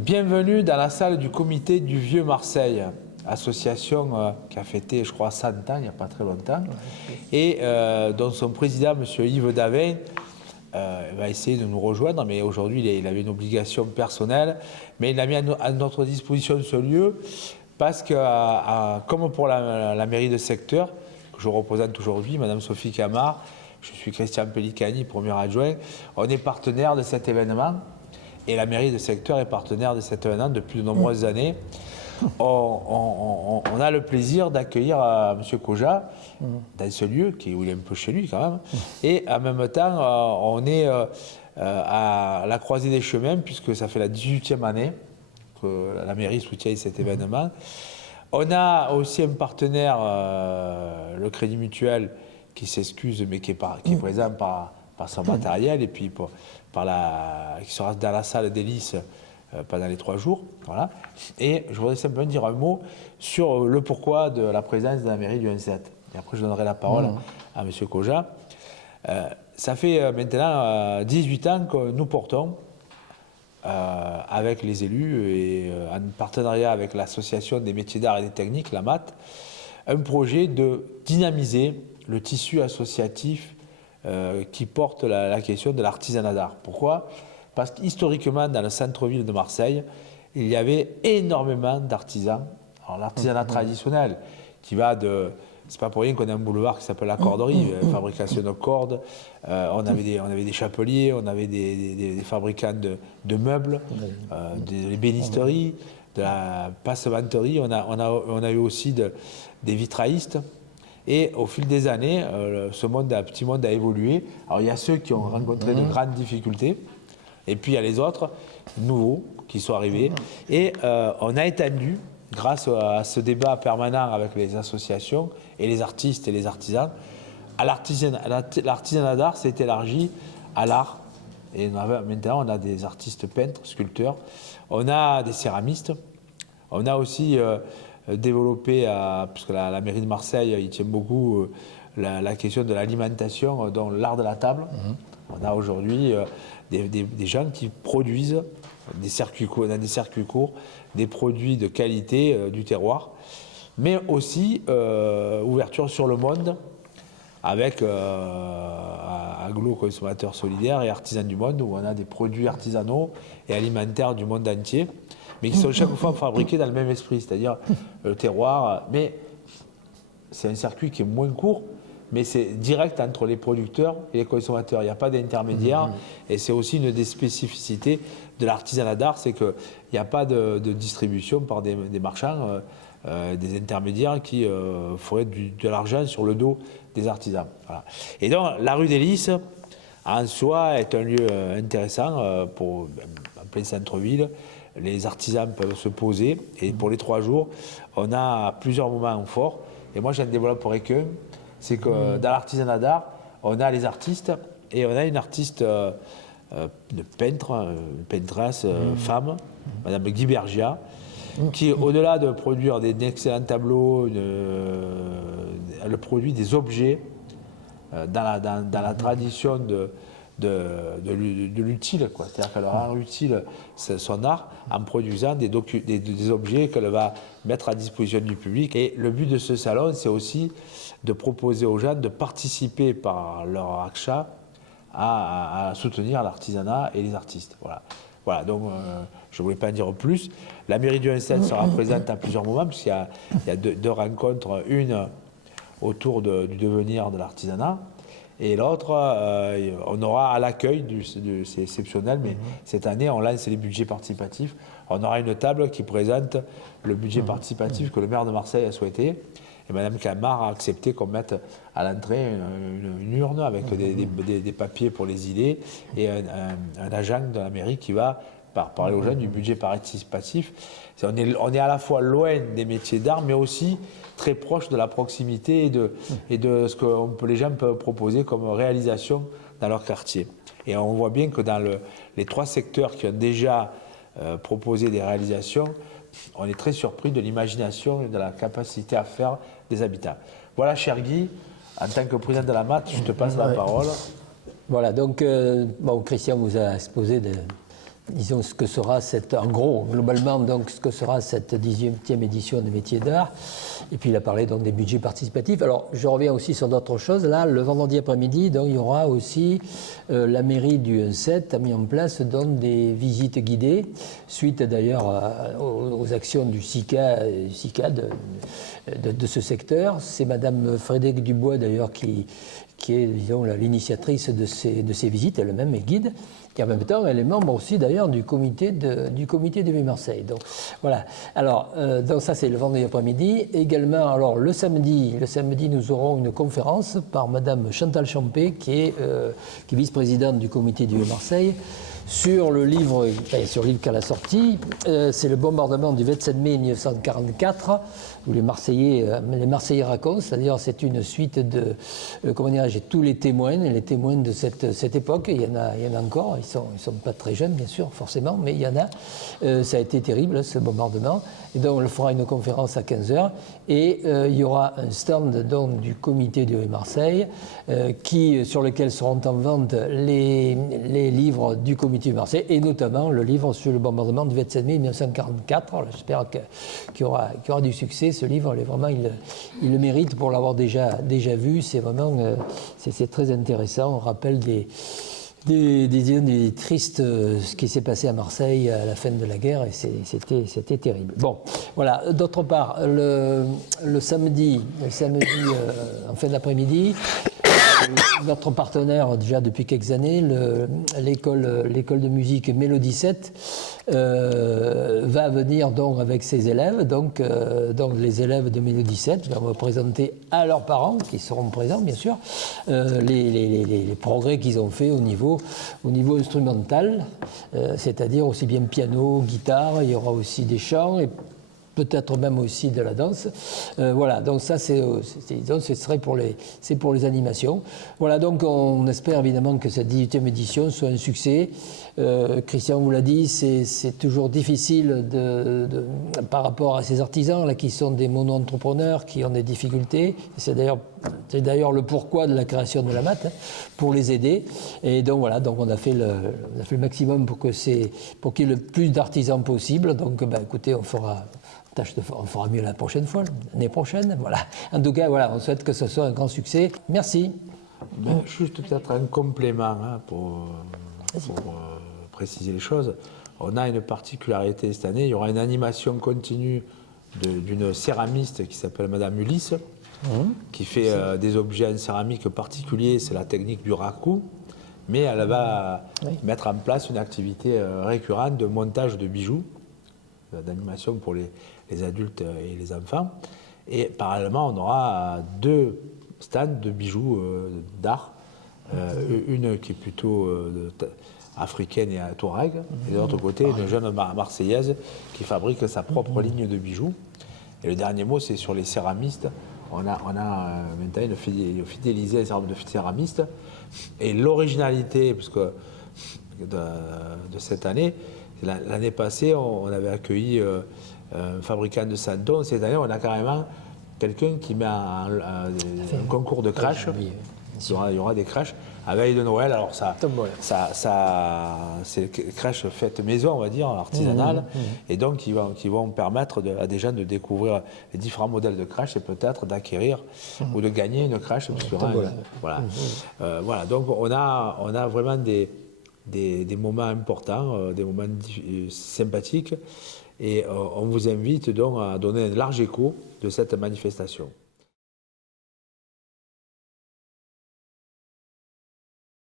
Bienvenue dans la salle du comité du Vieux Marseille, association qui a fêté, je crois, 100 ans, il n'y a pas très longtemps, et dont son président, M. Yves Davin, va essayer de nous rejoindre, mais aujourd'hui, il avait une obligation personnelle, mais il a mis à notre disposition ce lieu, parce que, comme pour la mairie de secteur, que je représente aujourd'hui, Mme Sophie Camard, je suis Christian Pellicani, premier adjoint, on est partenaire de cet événement. Et la mairie de secteur est partenaire de cet événement depuis de nombreuses années. On a le plaisir d'accueillir M. Koja dans ce lieu, où il est un peu chez lui quand même. Et en même temps, on est à la croisée des chemins, puisque ça fait la 18e année que la mairie soutient cet événement. On a aussi un partenaire, le Crédit Mutuel, qui s'excuse, mais qui est présent par son matériel, et puis qui sera dans la salle d'hélice pendant les 3 jours. Voilà. Et je voudrais simplement dire un mot sur le pourquoi de la présence de la mairie du 1-7. Et après, je donnerai la parole à M. Koja. Ça fait maintenant 18 ans que nous portons, avec les élus et en partenariat avec l'Association des métiers d'art et des techniques, la MAT, un projet de dynamiser le tissu associatif qui porte la question de l'artisanat d'art. Pourquoi? Parce qu'historiquement, dans le centre-ville de Marseille, il y avait énormément d'artisans. Alors l'artisanat traditionnel, qui va de... C'est pas pour rien qu'on a un boulevard qui s'appelle la Corderie, fabrication de cordes. On avait des chapeliers, on avait des fabricants de meubles, des bénisteries, de la passementerie. On a eu aussi des vitraillistes. Et au fil des années, ce petit monde a évolué. Alors il y a ceux qui ont rencontré de grandes difficultés, et puis il y a les autres, nouveaux, qui sont arrivés. Et on a étendu, grâce à ce débat permanent avec les associations, et les artistes et les artisans, à l'artisanat d'art s'est élargi à l'art. Et maintenant, on a des artistes peintres, sculpteurs, on a des céramistes, on a aussi... développé, puisque la mairie de Marseille, il tient beaucoup la question de l'alimentation, dont l'art de la table. On a aujourd'hui des gens qui produisent dans des circuits courts, des produits de qualité du terroir, mais aussi ouverture sur le monde, avec Aglo Consommateurs Solidaires et Artisans du Monde, où on a des produits artisanaux et alimentaires du monde entier, mais qui sont chaque fois fabriqués dans le même esprit, c'est-à-dire le terroir. Mais c'est un circuit qui est moins court, mais c'est direct entre les producteurs et les consommateurs. Il n'y a pas d'intermédiaire, et c'est aussi une des spécificités de l'artisanat d'art, c'est qu'il n'y a pas de distribution par des marchands, des intermédiaires qui feraient de l'argent sur le dos des artisans. Voilà. Et donc, la rue des Lys, en soi, est un lieu intéressant en plein centre-ville. Les artisans peuvent se poser, et pour les 3 jours, on a plusieurs moments forts. Et moi, j'en développerai qu'un, c'est que dans l'artisanat d'art, on a les artistes, et on a une artiste, une peintresse, femme, Madame Guy Bergia, qui, au-delà de produire d'excellents tableaux, elle produit des objets dans la tradition de l'utile, c'est-à-dire qu'elle rend utile son art en produisant des objets qu'elle va mettre à disposition du public. Et le but de ce salon, c'est aussi de proposer aux gens de participer par leur achat à soutenir l'artisanat et les artistes. Voilà, donc je ne voulais pas en dire plus. La mairie du 1-7 sera présente à plusieurs moments, puisqu'il y a deux rencontres, une autour du devenir de l'artisanat, et l'autre, on aura à l'accueil, c'est exceptionnel, mais cette année, on lance les budgets participatifs. On aura une table qui présente le budget participatif que le maire de Marseille a souhaité. Et Mme Camard a accepté qu'on mette à l'entrée une urne avec des papiers pour les idées, et un agent de la mairie qui va parler aux jeunes du budget participatif. On est à la fois loin des métiers d'art, mais aussi très proche de la proximité et de ce que les gens peuvent proposer comme réalisation dans leur quartier. Et on voit bien que dans les 3 secteurs qui ont déjà proposé des réalisations, on est très surpris de l'imagination et de la capacité à faire des habitants. Voilà, cher Guy, en tant que président de la MAT, je te passe la parole. Voilà, donc Christian vous a exposé disons, ce que sera en gros, globalement, donc, ce que sera cette 18e édition des métiers d'art. Et puis, il a parlé donc des budgets participatifs. Alors, je reviens aussi sur d'autres choses. Là, le vendredi après-midi, donc, il y aura aussi la mairie du 7 a mis en place donc des visites guidées, suite d'ailleurs aux actions du SICA de ce secteur. C'est Madame Frédérique Dubois, d'ailleurs, qui est, disons, l'initiatrice de ces visites, elle-même est guide. Et en même temps, elle est membre aussi d'ailleurs du comité de Nuit Marseille. Donc voilà. Alors, donc ça c'est le vendredi après-midi. Également, alors le samedi, nous aurons une conférence par Madame Chantal Champé, qui est vice-présidente du comité du Marseille, sur le livre qu'elle a sorti. C'est le bombardement du 27 mai 1944, où les Marseillais racontent, c'est-à-dire c'est une suite de, tous les témoins de cette époque. Il y en a encore, ils sont pas très jeunes bien sûr, forcément, mais il y en a. Ça a été terrible, ce bombardement. Et donc on fera une conférence à 15h, et il y aura un stand donc, du comité de Marseille, sur lequel seront en vente les livres du comité de Marseille, et notamment le livre sur le bombardement du 27 mai 1944. J'espère qu'il y aura du succès. Ce livre, vraiment, il le mérite pour l'avoir déjà vu. C'est vraiment c'est très intéressant. On rappelle des tristes, ce qui s'est passé à Marseille à la fin de la guerre, et c'était terrible. Bon, voilà. D'autre part, le samedi en fin d'après-midi, notre partenaire déjà depuis quelques années, l'école de musique Mélodie 7, va venir donc avec ses élèves, donc les élèves de Mélodie 7 vont présenter à leurs parents, qui seront présents bien sûr, les progrès qu'ils ont fait au niveau instrumental, c'est-à-dire aussi bien piano, guitare, il y aura aussi des chants, et peut-être même aussi de la danse. Voilà, donc ça, c'est pour les animations. Voilà, donc on espère évidemment que cette 18e édition soit un succès. Christian vous l'a dit, c'est toujours difficile par rapport à ces artisans là, qui sont des mono-entrepreneurs, qui ont des difficultés. C'est d'ailleurs le pourquoi de la création de la MAT, pour les aider. Et donc voilà, donc on a fait le maximum pour qu'il y ait le plus d'artisans possible. Donc écoutez, on fera mieux la prochaine fois, l'année prochaine. Voilà. En tout cas, voilà, on souhaite que ce soit un grand succès. Merci. Juste peut-être un complément pour préciser les choses. On a une particularité cette année. Il y aura une animation continue d'une céramiste qui s'appelle Madame Ulysse, qui fait des objets en céramique particuliers. C'est la technique du raku. Mais elle va mettre en place une activité récurrente de montage de bijoux, d'animation pour les adultes et les enfants. Et parallèlement, on aura 2 stands de bijoux d'art. Une qui est plutôt africaine et touareg, et de l'autre côté, une jeune marseillaise qui fabrique sa propre ligne de bijoux. Et le dernier mot, c'est sur les céramistes. On a maintenant fidélisé un certain nombre de céramistes. Et l'originalité de cette année, l'année passée, on avait accueilli un fabricant de santons. Cette année, on a carrément quelqu'un qui met un concours de crash. Il y aura des crashs à veille de Noël. Alors c'est des crashs faites maison, on va dire, artisanales, et donc qui vont permettre à des gens de découvrir les différents modèles de crash et peut-être d'acquérir ou de gagner une crash. Voilà. Donc on a vraiment des moments importants, des moments sympathiques, et on vous invite donc à donner un large écho de cette manifestation.